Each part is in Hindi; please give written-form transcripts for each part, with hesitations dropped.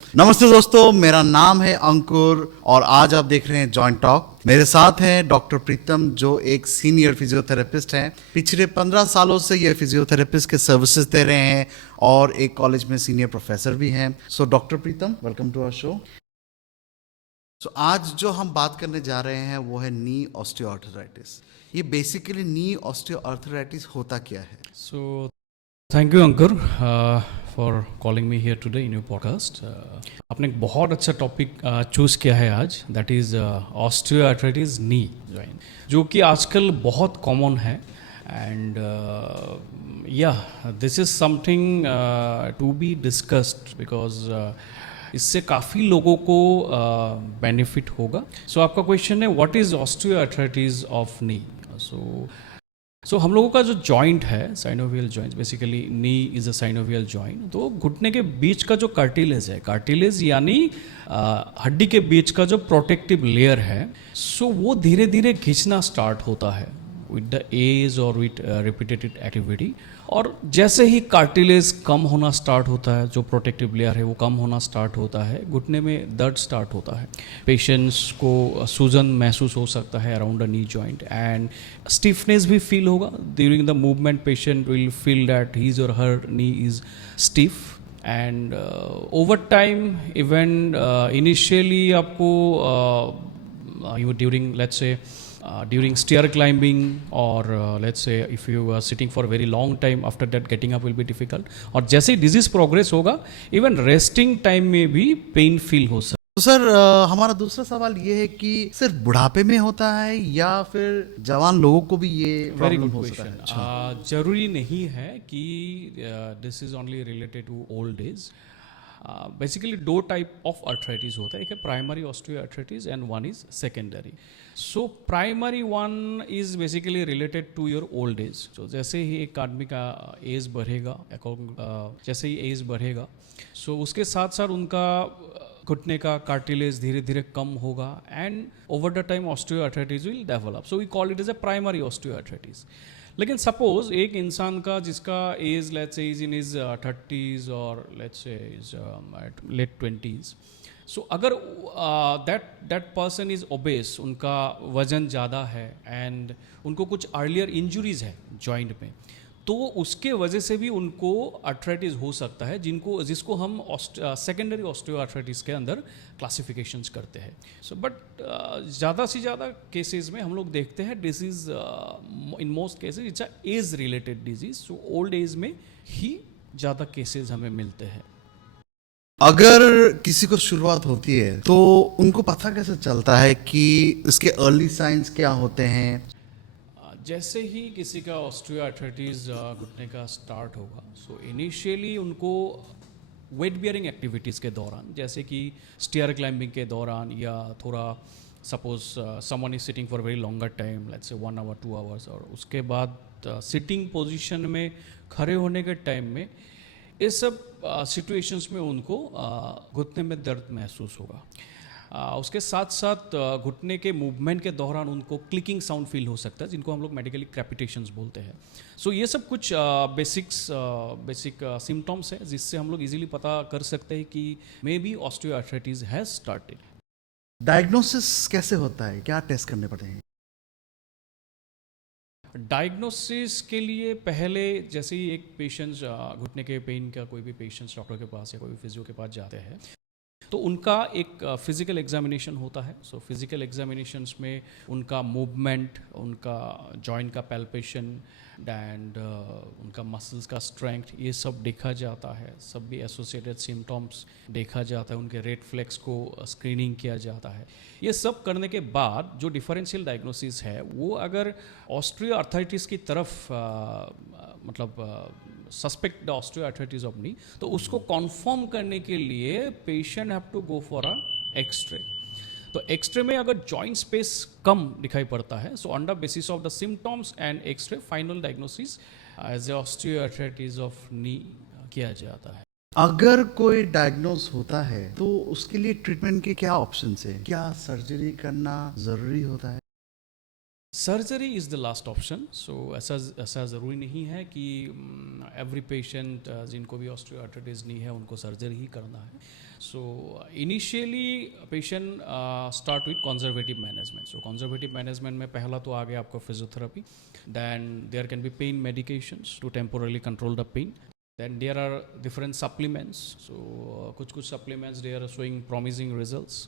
नमस्ते दोस्तों, मेरा नाम है अंकुर और आज आप देख रहे हैं जॉइंट टॉक। मेरे साथ हैं डॉक्टर प्रीतम, जो एक सीनियर फिजियोथेरेपिस्ट हैं। पिछले 15 सालों से ये फिजियोथेरेपिस्ट के सर्विसेज दे रहे हैं और एक कॉलेज में सीनियर प्रोफेसर भी हैं। So doctor Pritam, welcome to our show. So आज जो हम बात करने जा रहे हैं वो है नी ऑस्टियोआर्थराइटिस। ये बेसिकली नी ऑस्टियोआर्थराइटिस होता क्या है? So, thank you, Ankur, for calling me here today in your podcast. आपने एक बहुत अच्छा टॉपिक चूज़ किया है आज, that is osteoarthritis knee joint, जो कि आजकल बहुत कॉमन है। एंड या this is something to be discussed because इससे काफ़ी लोगों को बेनिफिट होगा। सो आपका क्वेश्चन है what is osteoarthritis of knee. So हम लोगों का जो जॉइंट है, synovial joint, basically knee is a synovial joint. तो घुटने के बीच का जो कार्टिलेज है, कार्टिलेज यानी हड्डी के बीच का जो प्रोटेक्टिव लेयर है, सो वो धीरे धीरे खींचना स्टार्ट होता है विद द एज और विद रिपीटेड एक्टिविटी। और जैसे ही कार्टिलेज कम होना स्टार्ट होता है, जो प्रोटेक्टिव लेयर है वो कम होना स्टार्ट होता है, घुटने में दर्द स्टार्ट होता है। पेशेंट्स को सूजन महसूस हो सकता है around the knee joint and stiffness भी फील होगा during the movement. Patient will feel that his or her knee is stiff and over time even initially आपको during let's say during stair climbing or let's say if you are sitting for a very long time, after that getting up will be difficult। और जैसे ही डिजीज प्रोग्रेस होगा इवन रेस्टिंग टाइम में भी पेन फील हो सकता है। तो सर, हमारा दूसरा सवाल ये है कि सिर्फ बुढ़ापे में होता है या फिर जवान लोगों को भी ये वेरी प्रॉब्लम गुड हो सकता है? क्वेश्चन। जरूरी नहीं है कि this is only related to old age. Basically दो टाइप ऑफ अर्थराइटिस होता है, एक है primary osteoarthritis and one is secondary. So primary one is basically related to your old age. तो जैसे ही एक आदमी का एज बढ़ेगा, जैसे ही एज बढ़ेगा, सो उसके साथ साथ उनका घुटने का कार्टिलेज धीरे धीरे कम होगा and over the time osteoarthritis will develop. So we call it as a primary osteoarthritis. लेकिन सपोज एक इंसान का जिसका age let's say is in is 30s और let's say is eight late 20s, सो अगर दैट पर्सन इज ओबेस, उनका वजन ज़्यादा है एंड उनको कुछ अर्लियर इंजुरीज है जॉइंट में, तो उसके वजह से भी उनको अर्थराइटिस हो सकता है, जिसको हम सेकेंडरी ऑस्टियोआर्थराइटिस के अंदर क्लासिफिकेशंस करते हैं। सो बट ज़्यादा से ज़्यादा केसेस में हम लोग देखते हैं disease, in most cases it's a age related disease. So old age में ही ज़्यादा केसेस हमें मिलते हैं। अगर किसी को शुरुआत होती है तो उनको पता कैसे चलता है कि इसके अर्ली साइंस क्या होते हैं? जैसे ही किसी का ऑस्टियोआर्थराइटिस घुटने का स्टार्ट होगा, सो इनिशियली उनको वेट बियरिंग एक्टिविटीज़ के दौरान, जैसे कि स्टेयर क्लाइंबिंग के दौरान, या थोड़ा suppose someone is sitting for very longer time, let's say 1 our 2 hours, और उसके बाद सिटिंग पोजीशन में खड़े होने के टाइम में, इस सब सिचुएशंस में उनको घुटने में दर्द महसूस होगा। उसके साथ साथ घुटने के मूवमेंट के दौरान उनको क्लिकिंग साउंड फील हो सकता है, जिनको हम लोग मेडिकली क्रेपिटेशंस बोलते हैं। सो ये सब कुछ बेसिक सिम्टम्स है जिससे हम लोग इजीली पता कर सकते हैं कि may be osteoarthritis has started. Diagnosis कैसे होता है? क्या टेस्ट करने पड़ते हैं? डायग्नोसिस के लिए पहले जैसे ही एक पेशेंट घुटने के पेन का कोई भी पेशेंट्स डॉक्टर के पास या कोई भी फिजियो के पास जाते हैं, तो उनका एक फिज़िकल एग्जामिनेशन होता है। सो फिज़िकल एग्जामिनेशंस में उनका मूवमेंट, उनका जॉइंट का पैल्पेशन एंड उनका मसल्स का स्ट्रेंथ, ये सब देखा जाता है। सब भी एसोसिएटेड सिम्टम्स देखा जाता है, उनके रेड फ्लैग्स को स्क्रीनिंग किया जाता है। ये सब करने के बाद जो डिफरेंशियल डायग्नोसिस है, वो अगर ऑस्टियोआर्थराइटिस की तरफ मतलब suspect the osteoarthritis of knee, तो उसको कॉन्फर्म करने के लिए patient have to go for a x-ray. तो एक्सरे में अगर जॉइंट स्पेस कम दिखाई पड़ता है, so on the basis of the symptoms and x-ray final diagnosis as a osteoarthritis of knee किया जाता है। अगर कोई डायग्नोस होता है तो उसके लिए ट्रीटमेंट के क्या ऑप्शंस हैं? क्या सर्जरी करना जरूरी होता है? Surgery is the last option. So ऐसा ज़रूरी नहीं है कि एवरी पेशेंट जिनको भी ऑस्टियोआर्थराइटिस नहीं है उनको सर्जरी ही करना है। So initially patient start with conservative management. So conservative management में पहला तो आ गया आपका physiotherapy, then there can be pain medications to temporarily control the pain. Then there are different supplements. So कुछ supplements they are showing promising results.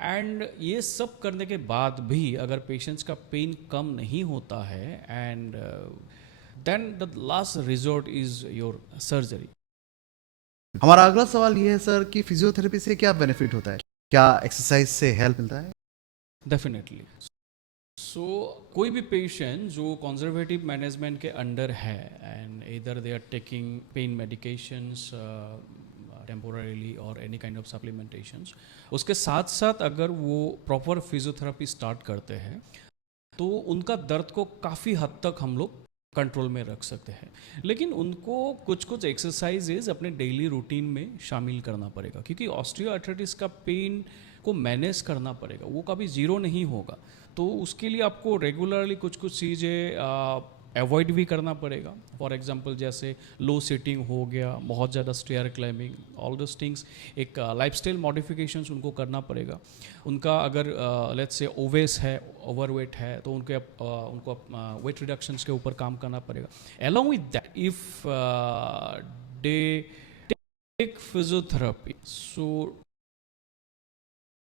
And ये सब करने के बाद भी अगर पेशेंट्स का पेन कम नहीं होता है and then the last resort is your surgery. हमारा अगला सवाल ये है सर कि फिजियोथेरेपी से क्या बेनिफिट होता है, क्या एक्सरसाइज से हेल्प मिलता है? डेफिनेटली. सो कोई भी पेशेंट जो कंजर्वेटिव मैनेजमेंट के अंडर है एंड इधर they are taking pain medications temporarily और एनी काइंड ऑफ सप्लीमेंटेशंस, उसके साथ साथ अगर वो प्रॉपर फिजियोथेरेपी स्टार्ट करते हैं तो उनका दर्द को काफ़ी हद तक हम लोग कंट्रोल में रख सकते हैं. लेकिन उनको कुछ एक्सरसाइजेज अपने डेली रूटीन में शामिल करना पड़ेगा, क्योंकि ऑस्टियोआर्थराइटिस का पेन को मैनेज करना पड़ेगा, वो कभी ज़ीरो नहीं होगा. तो उसके लिए आपको रेगुलरली कुछ चीज़ें अवॉइड भी करना पड़ेगा. फॉर एग्जांपल जैसे लो सिटिंग हो गया, बहुत ज़्यादा stair climbing, all those things, एक लाइफस्टाइल मॉडिफिकेशंस उनको करना पड़ेगा. उनका अगर लेट्स से ओवेस है, ओवरवेट है, तो उनको वेट रिडक्शंस के ऊपर काम करना पड़ेगा. Along with that if they take physiotherapy, so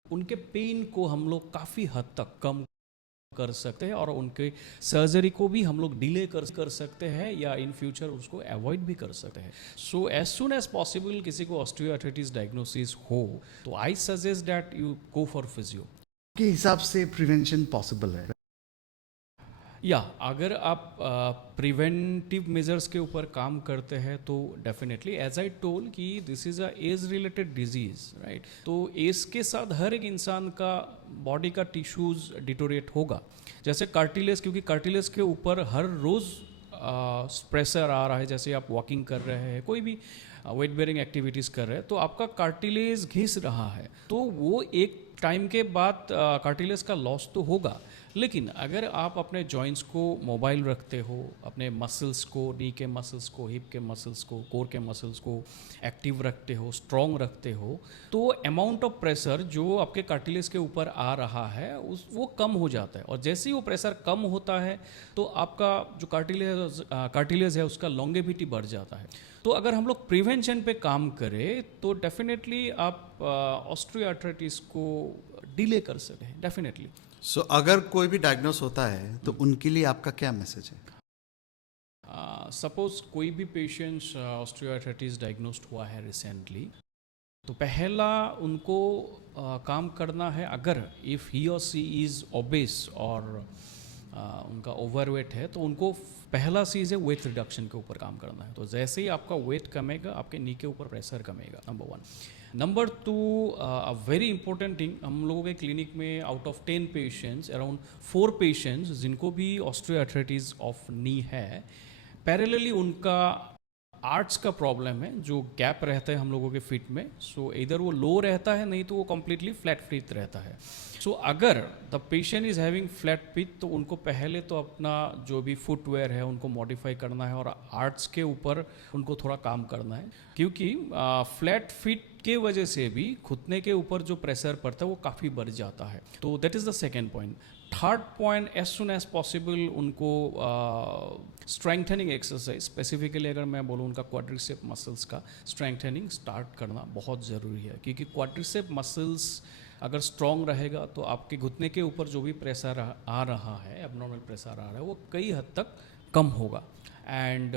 उनके पेन को हम लोग काफ़ी हद तक कम कर सकते हैं और उनके सर्जरी को भी हम लोग डिले कर सकते हैं या इन फ्यूचर उसको अवॉइड भी कर सकते हैं. So as soon as possible किसी को ऑस्टियोआर्थराइटिस डायग्नोसिस हो तो I suggest that you go for physio. के हिसाब से प्रिवेंशन पॉसिबल है? या अगर आप प्रिवेंटिव मेजर्स के ऊपर काम करते हैं तो डेफिनेटली, एज आई टोल कि this is a age related disease, right. तो एज के साथ हर एक इंसान का बॉडी का टिश्यूज़ डिटोरेट होगा. जैसे कार्टिलेज, क्योंकि कार्टिलेज के ऊपर हर रोज़ प्रेशर आ रहा है, जैसे आप वॉकिंग कर रहे हैं, कोई भी वेट बेयरिंग एक्टिविटीज़ कर रहे हैं, तो आपका कार्टिलेज घिस रहा है, तो वो एक टाइम के बाद कार्टिलेज का लॉस तो होगा. लेकिन अगर आप अपने जॉइंट्स को मोबाइल रखते हो, अपने मसल्स को, नी के मसल्स को, हिप के मसल्स को, कोर के मसल्स को एक्टिव रखते हो, स्ट्रॉन्ग रखते हो, तो अमाउंट ऑफ प्रेशर जो आपके कार्टिलेज के ऊपर आ रहा है वो कम हो जाता है. और जैसे ही वो प्रेशर कम होता है तो आपका जो कार्टिलेज है उसका लॉन्गेविटी बढ़ जाता है. तो अगर हम लोग प्रिवेंशन पे काम करें तो डेफिनेटली आप ऑस्टियोआर्थराइटिस को डिले कर सकते हैं, डेफिनेटली. सो अगर कोई भी डायग्नोस होता है तो उनके लिए आपका क्या मैसेज है? सपोज कोई भी पेशेंट्स ऑस्टियोआर्थराइटिस डायग्नोस्ड हुआ है रिसेंटली, तो पहला उनको काम करना है, अगर इफ़ ही और सी इज़ ओबेस और उनका ओवरवेट है, तो उनको पहला चीज़ है वेट रिडक्शन के ऊपर काम करना है. तो जैसे ही आपका वेट कमेगा, आपके नी के ऊपर प्रेशर कमेगा, number 1. Number 2, a very important thing, हम लोगों के क्लिनिक में out of 10 patients, around 4 patients जिनको भी ऑस्टियोआर्थराइटिस ऑफ नी है, पैरेलली उनका आर्ट्स का प्रॉब्लम है, जो गैप रहता है हम लोगों के फिट में. सो इधर वो लो रहता है, नहीं तो वो कम्प्लीटली फ्लैट फिट रहता है. सो अगर the patient is having flat fit, तो उनको पहले तो अपना जो भी फुटवेयर है उनको मॉडिफाई करना है और आर्ट्स के ऊपर उनको थोड़ा काम करना है, क्योंकि फ्लैट फिट के वजह से भी घुटने के ऊपर जो प्रेशर पड़ता है वो काफ़ी बढ़ जाता है. तो that is the second point. Third point, as soon as possible उनको स्ट्रेंथनिंग एक्सरसाइज, स्पेसिफिकली अगर मैं बोलूँ उनका क्वाड्रिसेप मसल्स का स्ट्रेंथनिंग स्टार्ट करना बहुत ज़रूरी है, क्योंकि क्वाड्रिसेप मसल्स अगर स्ट्रॉन्ग रहेगा तो आपके घुटने के ऊपर जो भी प्रेशर आ रहा है, एबनॉर्मल प्रेशर आ रहा है, वो कई हद तक कम होगा. And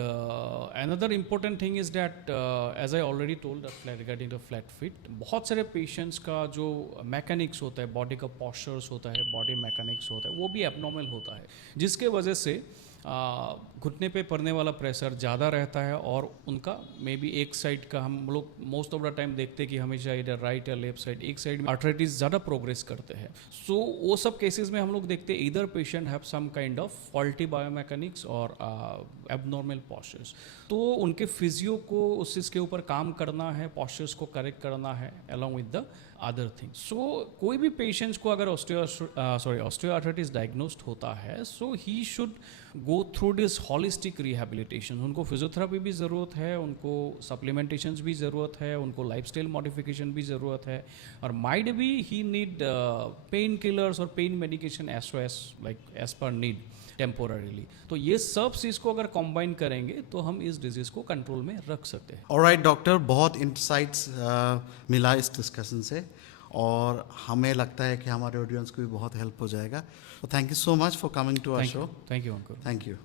another important thing is that as I already told regarding the flat feet, बहुत सारे पेशेंट्स का जो मैकेनिक्स होता है, बॉडी का पॉस्चर्स होता है, बॉडी मैकेनिक्स होता है, वो भी एबनॉर्मल होता है, जिसके वजह से घुटने पे पड़ने वाला प्रेशर ज़्यादा रहता है और उनका मे बी एक साइड का, हम लोग मोस्ट ऑफ द टाइम देखते हैं कि हमेशा इधर राइट या लेफ्ट साइड, एक साइड में आर्थराइटिस ज़्यादा प्रोग्रेस करते हैं. सो वो सब केसेस में हम लोग देखते हैं इधर patient have some kind of faulty biomechanics और एबनॉर्मल पॉस्चर्स. तो उनके फिजियो को उस चीज़ के ऊपर काम करना है, पॉस्चर्स को करेक्ट करना है along with the other things. So कोई भी पेशेंट्स को अगर ऑस्टियोआर्थराइटिस डायग्नोस्ड होता है, so he should go through this holistic rehabilitation. उनको फिजियोथेरेपी भी ज़रूरत है, उनको सप्लीमेंटेशंस भी ज़रूरत है, उनको लाइफस्टाइल मॉडिफिकेशन भी ज़रूरत है, और might be he need pain killers और pain medications like as per need temporarily. तो ये सब चीज़ को अगर कंबाइन करेंगे तो हम इस डिजीज़ को कंट्रोल में रख सकते हैं। ऑलराइट डॉक्टर, बहुत इंसाइट्स मिला इस डिस्कशन से, और हमें लगता है कि हमारे ऑडियंस को भी बहुत हेल्प हो जाएगा। तो thank you so much for coming to our show. Thank you Ankur. Thank you.